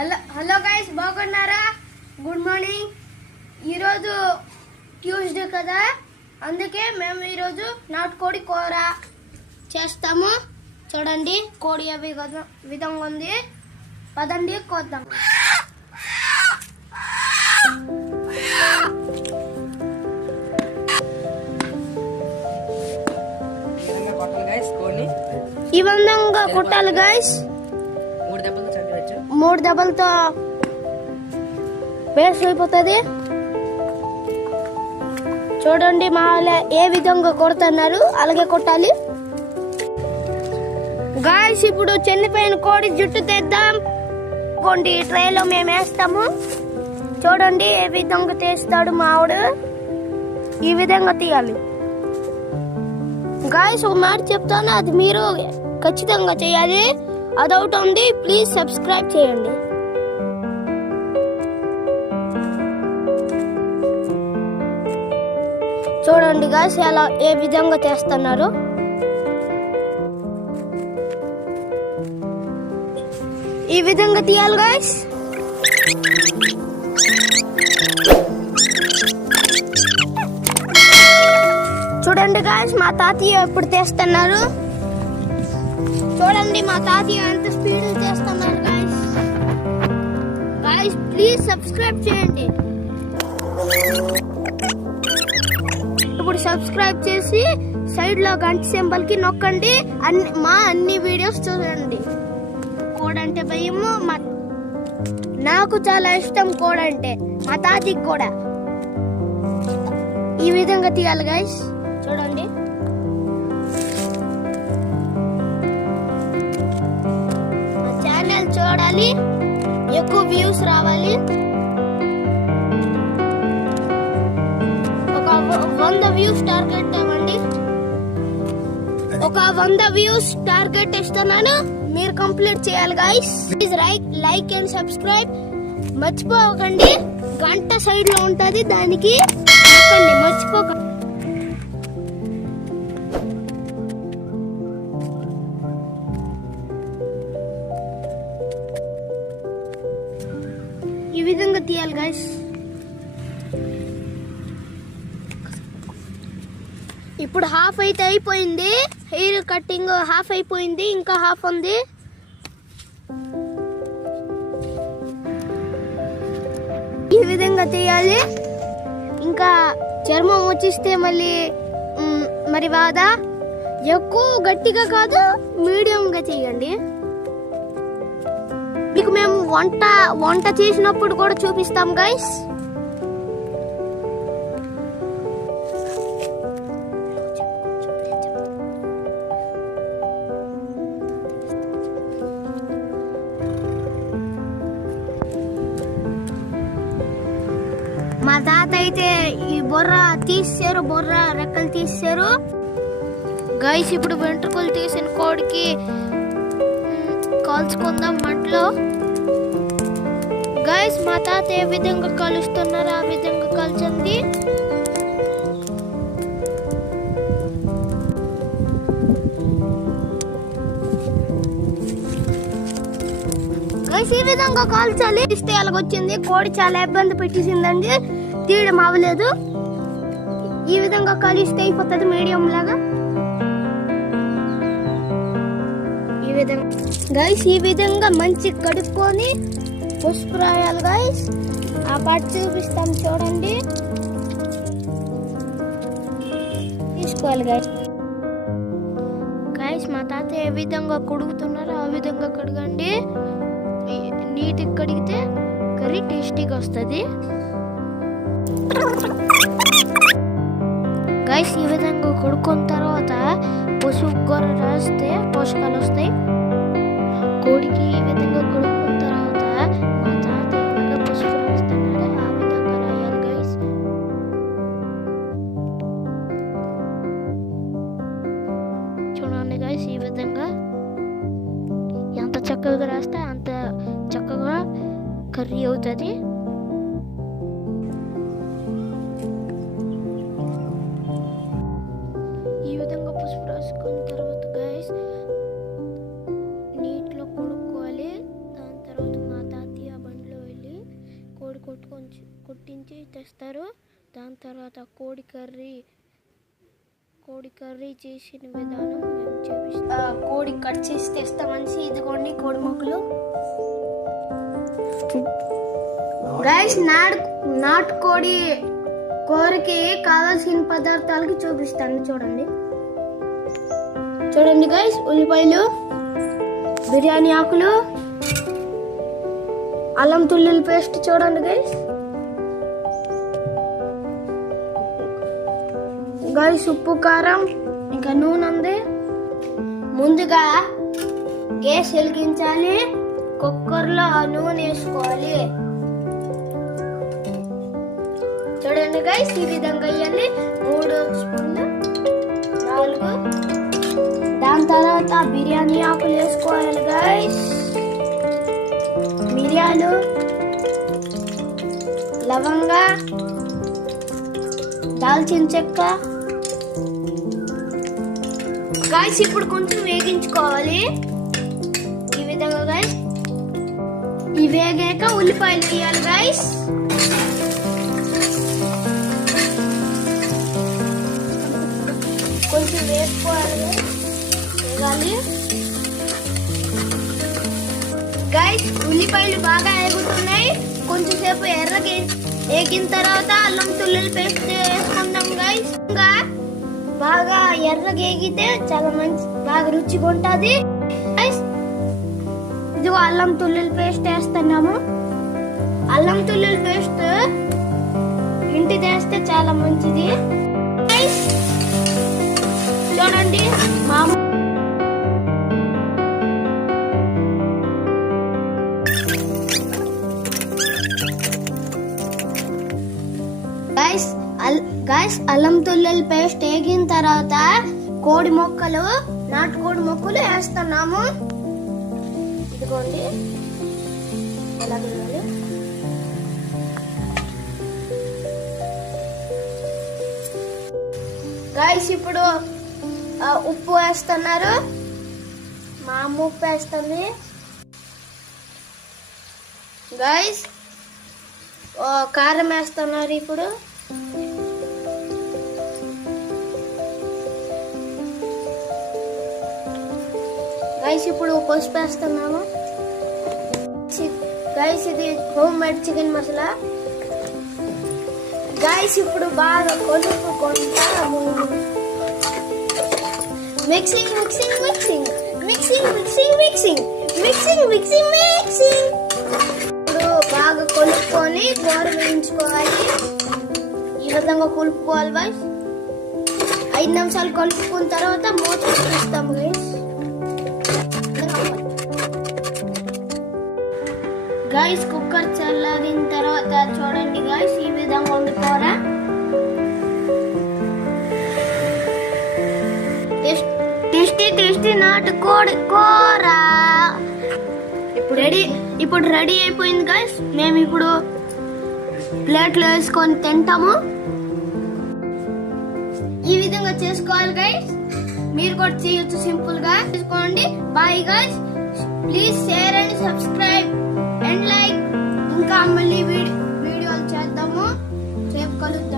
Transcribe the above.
Hello guys, బాగున్నారా? Good morning. ఈరోజు Tuesday కదా, అందుకే మేము ఈరోజు నాటుకోడి కూర చేస్తాము. చూడండి, కోడి అవి విధంగా ఉంది. పదండి కోద్దాం. ఈ విధంగా కొట్టాలి గైస్. 3 దెబ్బలతో పేస్ట్ అయిపోతుంది. చూడండి, మా ఏ విధంగా కొడుతున్నారు అలాగే కొట్టాలి గాయస్. ఇప్పుడు చనిపోయిన కోడి జుట్టు తెద్దాం. కొన్ని ట్రేలో మేము వేస్తాము. చూడండి ఏ విధంగా తీస్తాడు మావాడు. ఈ విధంగా తీయాలి గాయస్. ఒక మాట చెప్తాను, అది మీరు ఖచ్చితంగా చేయాలి. అదొకటి ఉంది, ప్లీజ్ సబ్స్క్రైబ్ చేయండి. చూడండి గాయస్, ఎలా ఏ విధంగా చేస్తున్నారు. ఈ విధంగా తీయాలి గాయస్. చూడండి గాయస్, మా తాతయ్య ఎప్పుడు తీస్తున్నారు. చూడండి మా తాతయ్య ఎంత స్పీడ్ చేస్తున్నారు గాయస్. గాయస్ ప్లీజ్ సబ్స్క్రైబ్ చేయండి. ఇప్పుడు సబ్స్క్రైబ్ చేసి సైడ్ లో గంట సింబల్ కి నొక్కండి. అన్ని వీడియోస్ చూడండి. కోడంటే భయము. నాకు చాలా ఇష్టం కోడంటే, మా తాతయ్యకి కూడా. ఈ విధంగా తీయాలి గైస్. చూడండి, మా ఛానల్ చూడాలి, ఎక్కువ వ్యూస్ రావాలి. ఒక 100 వ్యూస్ టార్గెట్ ఇవ్వండి. ఒక 100 వ్యూస్ టార్గెట్ ఇస్తున్నాను, మీరు కంప్లీట్ చేయాలి guys. Please like and subscribe మర్చిపోకండి. గంట సైడ్ లో ఉంటది, దానికి నొక్కండి, మర్చిపోకండి. ఈ విధంగా తీయాలి గైస్. ఇప్పుడు హాఫ్ అయితే అయిపోయింది. హెయిర్ కటింగ్ హాఫ్ అయిపోయింది, ఇంకా హాఫ్ ఉంది. ఈ విధంగా తీయాలి. ఇంకా చర్మం వచ్చిస్తే మరి బాధ. ఎక్కువ గట్టిగా కాదు, మీడియంగా చేయండి. మీకు మేము వంట చేసినప్పుడు కూడా చూపిస్తాం గైస్. మా తాత అయితే ఈ బొర్ర తీసారు, బొర్ర రెక్కలు తీసారు గైస్. ఇప్పుడు వెంట్రుకలు తీసిన కోడికి కాల్చుకుందాం మంటలో గైస్. మా తాత ఏ విధంగా కాలుస్తున్నారు ఆ విధంగా కాల్చండి. గైస్ ఈ విధంగా కాల్చాలి. ఇస్తే అలాగొచ్చింది. కోడి చాలా ఇబ్బంది పెట్టేసిందండి, తీయడం అవ్వలేదు. ఈ విధంగా కలిస్తే అయిపోతుంది మీడియం లాగా. ఈ విధంగా గైస్, ఈ విధంగా మంచి కడుక్కొని పసుపు రాయాలి గైస్. ఆ పాట చూపిస్తాం చూడండి. తీసుకోవాలి గైస్. గైస్ మా తాత ఏ విధంగా కడుగుతున్నారో ఆ విధంగా కడగండి. నీట్గా కడిగితే కర్రీ టేస్టీగా వస్తుంది గైస్. ఈ విధంగా కడుక్కున్న తర్వాత పసుపు కూర రాస్తే పోషకాలు వస్తాయి కోడికి. ఈ విధంగా కడుక్కున్న తర్వాత మా తాత ఎలాగ పసుపు రాస్తున్నాడు ఆ విధంగా రాయాలి గైస్. చూడండి గైస్, ఈ విధంగా ఎంత చక్కగా రాస్తే అంత చక్కగా కర్రీ అవుతుంది. ఈ విధంగా పసుపు రాసుకున్న తర్వాత గైస్ నీటిలో కొడుకోవాలి. దాని తర్వాత మా తాతయ్య కుట్టించి తెస్తారు. దాని తర్వాత కోడి కర్రీ చేసిన విధానం మేము చూపిస్తాం. కోడి కట్ చేసి తెస్తామని ఇదిగోండి కోడి మొక్కలు. గైస్ నాటుకోడి కూరకి కావాల్సిన పదార్థాలకి చూపిస్తాను. చూడండి గైస్, ఉల్లిపాయలు, బిర్యానీ ఆకులు, అల్లం తుల్లుల పేస్ట్ చూడండి గైస్, ఉప్పు, కారం, ఇంకా నూనె ఉంది. ముందుగా గ్యాస్ వెలిగించాలి, కుక్కర్లో నూనె వేసుకోవాలి. చూడండి గైస్, ఈ విధంగా వేయాలి. 3 స్పూన్లు, 4. దాని తర్వాత బిర్యానీ ఆకులు వేసుకోవాలి గైస్. మిరియాలు, లవంగా, దాల్చిన చెక్క. గైస్ ఇప్పుడు కొంచెం వేగించుకోవాలి ఈ విధంగా గైస్. ఈ వేగాక ఉల్లిపాయలు వేయాలి గైస్. కొంచెం వేసుకోవాలి గైస్. ఉల్లిపాయలు బాగా వేగుతున్నాయి. కొంచెం సేపు ఎర్రగా వేగిన తర్వాత అల్లం తుల్లుల పేస్ట్ వేసుకుందాం గైస్. ఇంకా బాగా ఎర్రగా వేగితే చాలా బాగా రుచిగా ఉంటుంది గైస్. ఇదిగో అల్లం తుల్లుల పేస్ట్ వేస్తున్నాము. అల్లం తుల్లుల పేస్ట్ ఇంటి వేస్తే చాలా మంచిది గైస్. చూడండి గైస్, అల్లం తుల్లుల పేస్ట్ వేగిన తర్వాత నాటుకోడి మొక్కలు వేస్తున్నాము. ఇదిగోండి ఎలా వేయాలి. గైస్ ఇప్పుడు ఉప్పు వేస్తున్నారు. మా అమ్మ ఉప్పు వేస్తుంది గైస్. కారం వేస్తున్నారు ఇప్పుడు. గైస్ ఇప్పుడు పసుపు వేస్తున్నాము గైస్. ఇది home made chicken masala guys. ఇప్పుడు బాగా కలుపుకుంటాము. Mixing mixing mixing mixing mixing mixing mixing mixing mixing. ఇప్పుడు బాగా కలుపుకొని కూర వేయించుకోవాలి. ఈ విధంగా కలుపుకోవాలి గైస్. 5 నిమిషాలు కలుపుకున్న తర్వాత మూత తీస్తాము గైస్. గైస్ కుక్కర్ చల్లారిన తర్వాత చూడండి గైస్, ఈ విధంగా వండుకోరా. టేస్టీ నాటుకోడి కూర ఇప్పుడు రెడీ అయిపోయింది గైస్. మేము ఇప్పుడు ప్లేట్లో వేసుకొని తింటాము. ఈ విధంగా చేసుకోవాలి గైస్. మీరు కూడా చేయొచ్చు, సింపుల్ గా చేసుకోండి. Bye guys, please share and subscribe and like. ఇంకా మళ్ళీ వీడియోలు చేద్దాము, రేపు కలుద్దాం.